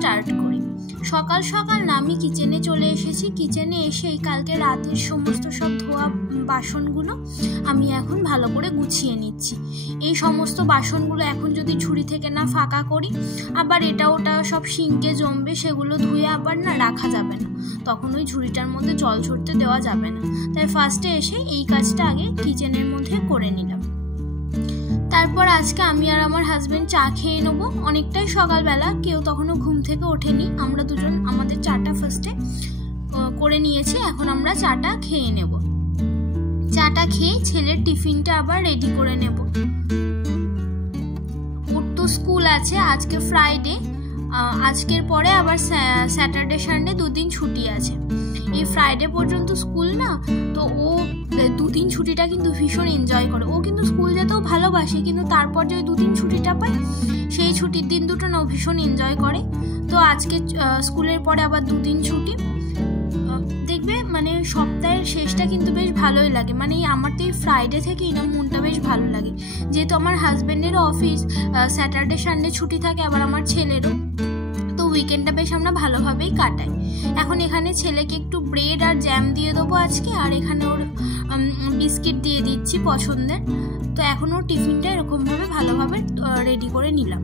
Start করি। সকাল সকাল না আমি কিচেনে চলে এসেছি। কিচেনে এসেই কালকে রাতের সমস্ত সব ধোয়া বাসনগুলো আমি এখন ভালো করে গুছিয়ে নিচ্ছি। এই সমস্ত বাসনগুলো এখন যদি ঝুড়ি থেকে না ফাঁকা করি, আবার এটা ওটা সব সিঙ্কে জমবে, সেগুলো ধুয়ে আবার না রাখা যাবে না, তখন ওই ঝুড়িটার মধ্যে জল ছড়তে দেওয়া যাবে না। তাই ফার্স্টে এসে এই কাজটা আগে কিচেনের মধ্যে করে নিলাম। তারপর আজকে আমি আর আমার হাজবেন্ড চা খেয়ে নেবো। অনেকটাই সকালবেলা, কেউ তখনও ঘুম থেকে ওঠেনি। আমরা দুজন আমাদের চাটা ফার্স্টে করে নিয়েছি, এখন আমরা চাটা খেয়ে নেব। চাটা খেয়ে ছেলের টিফিনটা আবার রেডি করে নেব। ওর তো স্কুল আছে, আজকে ফ্রাইডে, আজকের পরে আবার স্যাটারডে সানডে 2 দিন ছুটি আছে। এই ফ্রাইডে পর্যন্ত স্কুল না, তো ও 2 দিন ছুটিটা কিন্তু ভীষণ এনজয় করে। ও কিন্তু স্কুল যেতেও ভালোবাসে, কিন্তু তারপর যে 2 দিন ছুটিটা পায়, সেই ছুটির দিন দুটো না ও ভীষণ এনজয় করে। তো আজকে স্কুলের পরে আবার 2 দিন ছুটি। দেখবে মানে সপ্তাহের শেষটা কিন্তু বেশ ভালোই লাগে। মানে আমার তো এই ফ্রাইডে থেকেই না মনটা বেশ ভালো লাগে, যেহেতু আমার হাজবেন্ডেরও অফিস স্যাটারডে সানডে ছুটি থাকে, আবার আমার ছেলেরও, তো উইকেন্ডটা বেশ আমরা ভালোভাবেই কাটাই। এখন এখানে ছেলেকে একটু ব্রেড আর জ্যাম দিয়ে দেবো আজকে, আর এখানে ওর বিস্কিট দিয়ে দিচ্ছি পছন্দের। তো এখন ওর টিফিনটা এরকমভাবে ভালোভাবে রেডি করে নিলাম।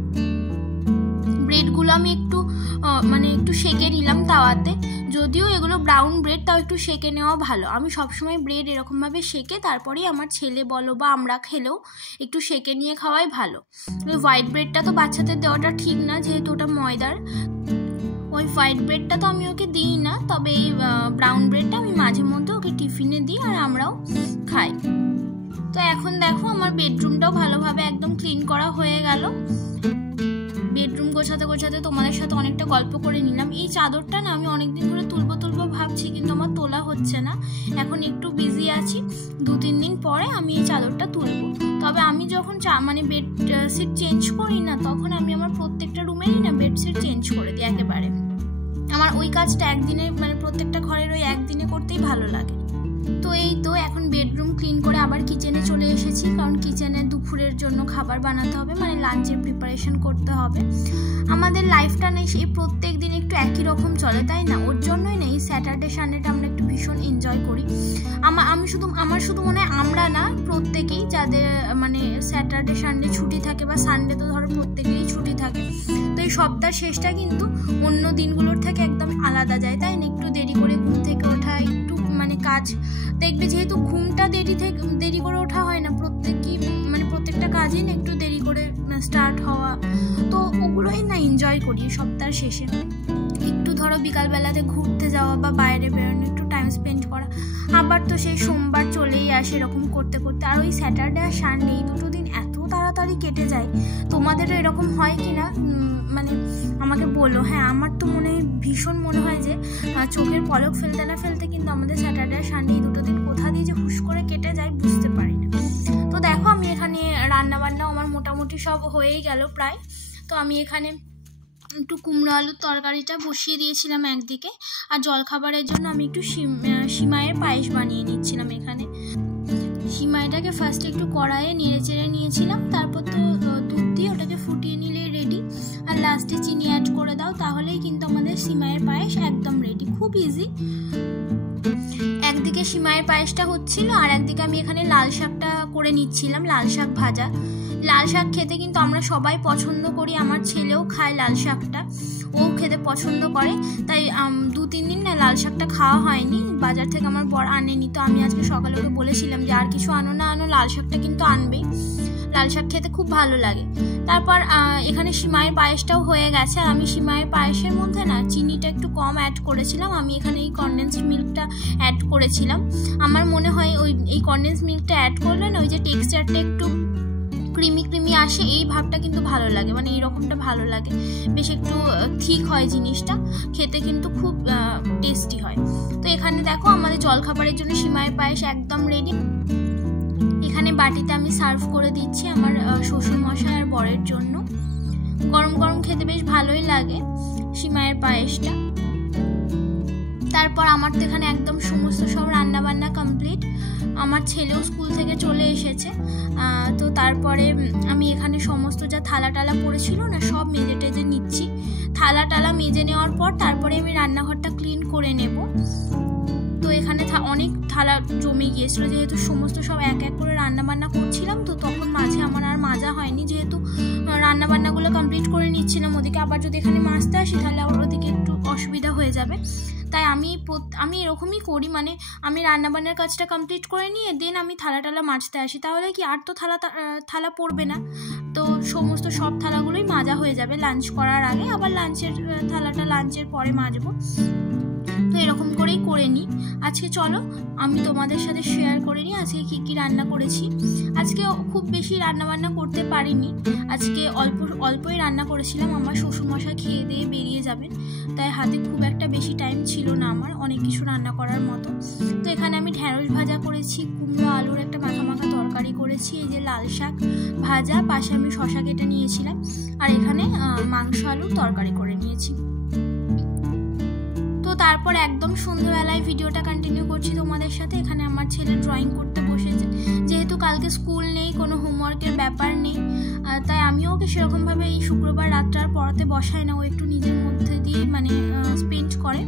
ব্রেডগুলো আমি একটু সেকে নিলাম তাওয়াতে, যদিও এগুলো ব্রাউন ব্রেড, তাও একটু সেকে নেওয়া ভালো। আমি সবসময় ব্রেড এরকমভাবে সেকে তারপরেই আমার ছেলে বলো বা আমরা খেলেও একটু সেকে নিয়ে খাওয়াই ভালো। ওই হোয়াইট ব্রেডটা তো বাচ্চাদের দেওয়াটা ঠিক না, যেহেতু ওটা ময়দার। ওই হোয়াইট ব্রেডটা তো আমি ওকে দিই না, তবে এই ব্রাউন ব্রেডটা আমি মাঝে মধ্যে ওকে টিফিনে দিই আর আমরাও খাই। তো এখন দেখো আমার বেডরুমটাও ভালোভাবে একদম ক্লিন করা হয়ে গেল। বেডরুম গোছাতে গোছাতে তোমাদের সাথে অনেকটা গল্প করে নিলাম। এই চাদরটা না আমি অনেকদিন ধরে তুলবো ভাবছি, কিন্তু আমার তোলা হচ্ছে না। এখন একটু বিজি আছি, 2-3 দিন পরে আমি এই চাদরটা তুলবো। তবে আমি যখন বেডশিট চেঞ্জ করি না, তখন আমি আমার প্রত্যেকটা রুমেরই না বেডশিট চেঞ্জ করে দিই একেবারে। আমার ওই কাজটা একদিনে প্রত্যেকটা ঘরের ওই একদিনে করতেই ভালো লাগে। তো এই তো এখন বেডরুম ক্লিন করে আবার কিচেনে চলে এসেছি, কারণ কিচেনে দুপুরের জন্য খাবার বানাতে হবে, লাঞ্চের প্রিপারেশন করতে হবে। আমাদের লাইফটা নেই এই প্রত্যেক দিন একটু একই রকম চলে, তাই না? ওর জন্যই না এই স্যাটারডে সানডেটা আমরা একটু ভীষণ এনজয় করি। আমার শুধু মনে হয় আমরা না, প্রত্যেকেই যাদের স্যাটারডে সানডে ছুটি থাকে, বা সানডে তো ধরো প্রত্যেকেরই ছুটি থাকে, তো এই সপ্তাহ শেষটা কিন্তু অন্য দিনগুলোর থেকে একদম আলাদা যায়, তাই না? একটু দেরি করে ঘুম থেকে ওঠা, একটু কাজ দেখবে, যেহেতু ঘুমটা দেরি করে ওঠা হয় না, প্রত্যেকটা কাজই না একটু দেরি করে স্টার্ট হওয়া, তো ওগুলোই না এনজয় করি সপ্তাহ শেষে। একটু ধরো বিকালবেলাতে ঘুরতে যাওয়া বা বাইরে বেরোনো, একটু টাইম স্পেন্ড করা। আবার তো সেই সোমবার চলেই আসে, এরকম করতে করতে। আর ওই স্যাটারডে আর সানডে এই 2 দিন এত তাড়াতাড়ি কেটে যায়। তোমাদেরও এরকম হয় কি না আমাকে বলো। হ্যাঁ, আমার তো ভীষণ মনে হয় যে চোখের পলক ফেলতে না ফেলতে কিন্তু আমাদের স্যাটারডে আর সানডে এই 2 দিন কোথা দিয়ে যে হুশ করে কেটে যায় বুঝতে পারি না। তো দেখো আমি এখানে রান্না বান্নাও আমার মোটামুটি সব হয়েই গেল প্রায়। তো আমি এখানে একটু কুমড়ো আলুর তরকারিটা বসিয়ে দিয়েছিলাম একদিকে, আর জলখাবারের জন্য আমি একটু সিমাইয়ের পায়েস বানিয়ে নিচ্ছিলাম। এখানে সিমাইটাকে ফার্স্টে একটু কড়াইয়ে নেড়ে চেড়ে নিয়েছিলাম, তারপর তো দুধ দিয়ে ওটাকে ফুটিয়ে নিলে রেডি, আর লাস্টে চিনি অ্যাড করে দাও, তাহলেই কিন্তু আমাদের সিমাইয়ের পায়েস একদম রেডি। খুব ইজি। একদিকে সিমাইয়ের পায়েসটা হচ্ছিল, আর একদিকে আমি এখানে লাল শাকটা করে নিচ্ছিলাম, লাল শাক ভাজা। লাল শাক খেতে কিন্তু আমরা সবাই পছন্দ করি, আমার ছেলেও খায় লাল শাকটা, ও খেতে পছন্দ করে। তাই 2-3 দিন না লাল শাকটা খাওয়া হয়নি, বাজার থেকে আমার বর আনেনি। তো আমি আজকে সকালে ওকে বলেছিলাম যে আর কিছু আনো না আনো, লাল শাকটা কিন্তু আনবেই, লাল শাক খেতে খুব ভালো লাগে। তারপর এখানে সিমাইয়ের পায়েসটাও হয়ে গেছে, আর আমি সিমাইয়ের পায়েসের মধ্যে না চিনিটা একটু কম অ্যাড করেছিলাম। আমি এখানে এই কনডেন্সড মিল্কটা অ্যাড করেছিলাম। আমার মনে হয় এই কনডেন্সড মিল্কটা অ্যাড করলে না ওই যে টেক্সচারটা একটু ক্রিমি ক্রিমি আসে, এই ভাবটা কিন্তু ভালো লাগে, এইরকমটা ভালো লাগে, বেশ একটু ঠিক হয় জিনিসটা, খেতে কিন্তু খুব টেস্টি হয়। তো এখানে দেখো আমাদের জলখাবারের জন্য সিমাইয়ের পায়েস একদম রেডি। এখানে বাটিতে আমি সার্ভ করে দিচ্ছি আমার শ্বশুর মশাই আর বরের জন্য। গরম গরম খেতে বেশ ভালোই লাগে সিমাইয়ের পায়েসটা। তারপর আমার তো এখানে একদম সমস্ত সব রান্নাবান্না কমপ্লিট। আমার ছেলেও স্কুল থেকে চলে এসেছে। তো তারপরে আমি এখানে সমস্ত যা থালা টালা পড়েছিল না সব মেজে টেজে নিচ্ছি। থালা টালা মেজে নেওয়ার পর তারপরে আমি রান্নাঘরটা ক্লিন করে নেব। তো এখানে অনেক থালা জমে গিয়েছিল, যেহেতু সমস্ত সব এক এক করে রান্নাবান্না করছিলাম, তো তখন মাঝে আমার আর মাজা হয়নি, যেহেতু রান্নাবান্নাগুলো কমপ্লিট করে নিচ্ছিলাম। ওদিকে আবার যদি এখানে মাজতে আসি তাহলে আবার ওদিকে একটু অসুবিধা হয়ে যাবে। তাই আমি এরকমই করি, মানে আমি রান্নাবান্নার কাজটা কমপ্লিট করে নিয়ে দেন আমি থালা টালা মাজতে আসি, তাহলে কি আর তো থালা পড়বে না। তো সমস্ত সব থালাগুলোই মাজা হয়ে যাবে লাঞ্চ করার আগে, আবার থালাটা লাঞ্চের পরে মাজবো। তো এরকম করেই করে নিই। আজকে চলো আমি তোমাদের সাথে শেয়ার করে নিই আজকে কি কি রান্না করেছি। আজকে খুব বেশি রান্নাবান্না করতে পারিনি, আজকে অল্পই রান্না করেছিলাম। আমার শ্বশুরমশাই খেয়ে দিয়ে বেরিয়ে যাবেন, তাই হাতে খুব একটা বেশি টাইম ছিল না আমার অনেক কিছু রান্না করার মতো। তো এখানে আমি ঢ্যাঁড়স ভাজা করেছি, কুমড়ো আলুর একটা মাখা মাখা তরকারি করেছি, এই যে লাল শাক ভাজা, পাশে আমি শশা কেটে নিয়েছিলাম, আর এখানে মাংস আলুর তরকারি করে নিয়েছি। তো তারপর একদম সন্ধ্যাবেলায় ভিডিওটা কন্টিনিউ করছি তোমাদের সাথে। এখানে আমার ছেলে ড্রয়িং করতে বসেছে, যেহেতু কালকে স্কুল নেই, কোনো হোমওয়ার্কের ব্যাপার নেই, তাই আমিও ওকে সেরকমভাবে এই শুক্রবার রাতটা আর পড়াতে বসাই না, ও একটু নিজের মধ্যে দিয়ে মানে স্পেন্ড করে।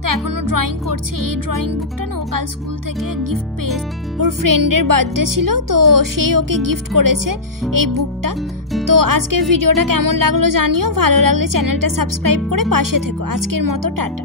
তো এখনও ড্রয়িং করছে। এই ড্রয়িং বুকটা না ও কাল স্কুল থেকে গিফট পেয়েছে, ওর ফ্রেন্ডের বার্থডে ছিল, তো সেই ওকে গিফট করেছে এই বুকটা। তো আজকের ভিডিওটা কেমন লাগলো জানিও, ভালো লাগলে চ্যানেলটা সাবস্ক্রাইব করে পাশে থেকো। আজকের মতো টাটা।